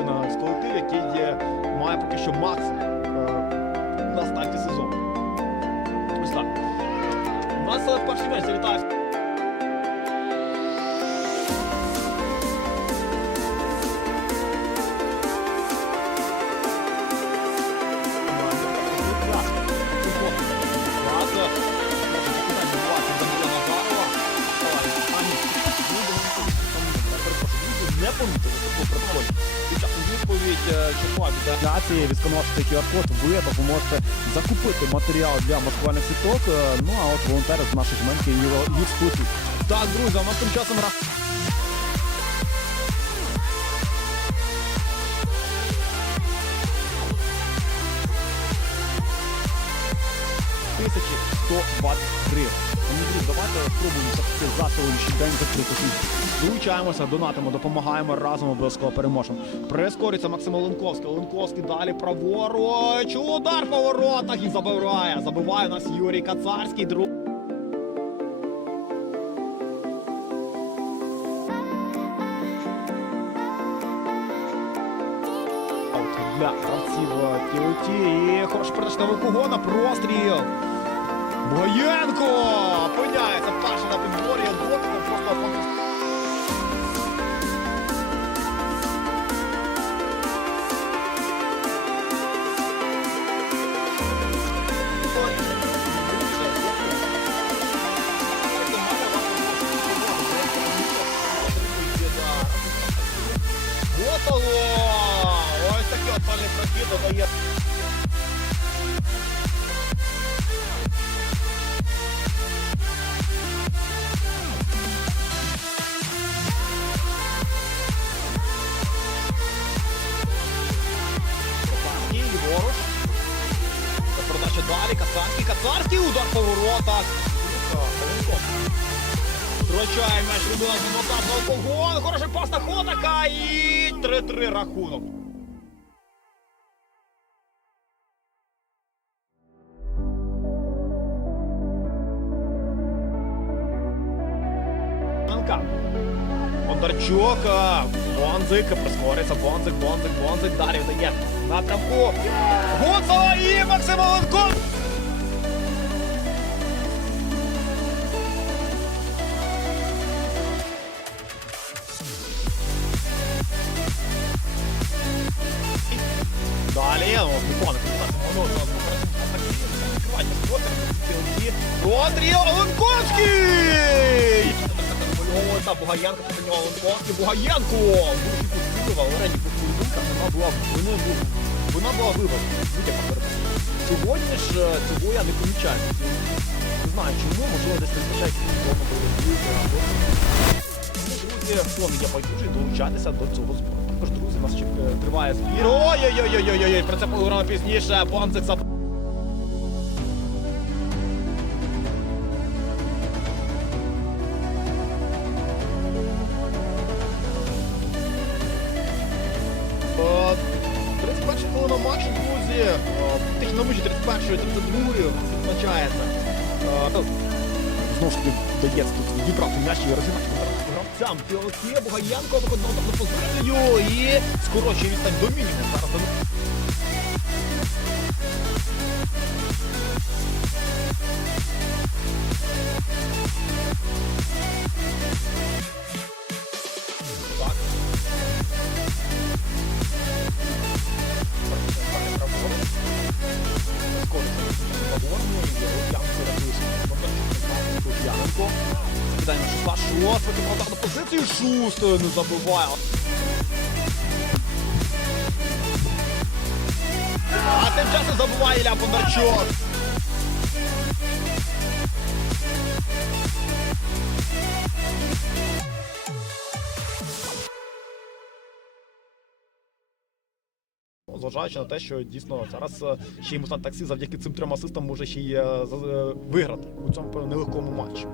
один з колективів, який є, має поки що максимум е, на старті сезону. Ось так. У нас перший м'яч залітає. Не помітили такого протоколі навіть чувак дати відсканувати QR-код, ви допоможете закупити матеріал для маскувальних сіток. Е, ну а от волонтери з наших менків їх спутів. Так, друзі, у нас тим часом раз. 1123 Друзі, давайте спробуємо це за сьогоднішній день закрити. Долучаємося, донатимо, допомагаємо разом обов'язково переможемо. Прискорюється Максим Оленковський. Ленковський далі праворуч. Удар по воротах і забирає. Забиває нас Юрій Кацарський. Друг... Для гравців е, тілоті. І хороший передач на Простріл. Боєнко! Опиняється перший на підборі. Дотиком просто фантастично. Готово! Ось такі от пані прохід додає. Далі, Кацарський, Кацарський, удар по воротах. Втрачає м'яч Рудона з нота на алкоголь. Хороший пас на Ходака і 3-3 рахунок. Анка. Бондарчук, а, Бонзик, прискориться, Бонзик, Бонзик, Бонзик, далі видає напрямку. Гуцова і Максим Оленко. Далі, о, Микола, воно Котрі Оленковський! Ой, та Бугаєнко проти нього Оленковський. Бугаєнко! Дуже Орені Кукурудинка, вона була вона була вона була виважена. Сьогодні ж е, цього я не помічаю. Не знаю чому, можливо, десь не вистачає. Друзі, хто не є байдужий, долучайтеся до цього збору. Також, друзі, нас ще е, триває збір. Ой-ой-ой-ой-ой, про це поговоримо пізніше. Бонцик за 31 хвилина матчу, друзі. Е, на межі 31 32 відзначається. Е, Знову ж таки дається тут відібрати м'яч і розігнати гравцям. Пілоті, Бугаєнко виконав на позицію і скорочує відстань до мінімуму. Зараз Скидаємо шуста, шот, виконав удар на позицію, шуст не забиває. А тим часом забуває Ілля Бондарчук. Зважаючи на те, що дійсно зараз е, ще й мусан Таксі завдяки цим трьом асистам може ще й е, е, виграти у цьому нелегкому матчі.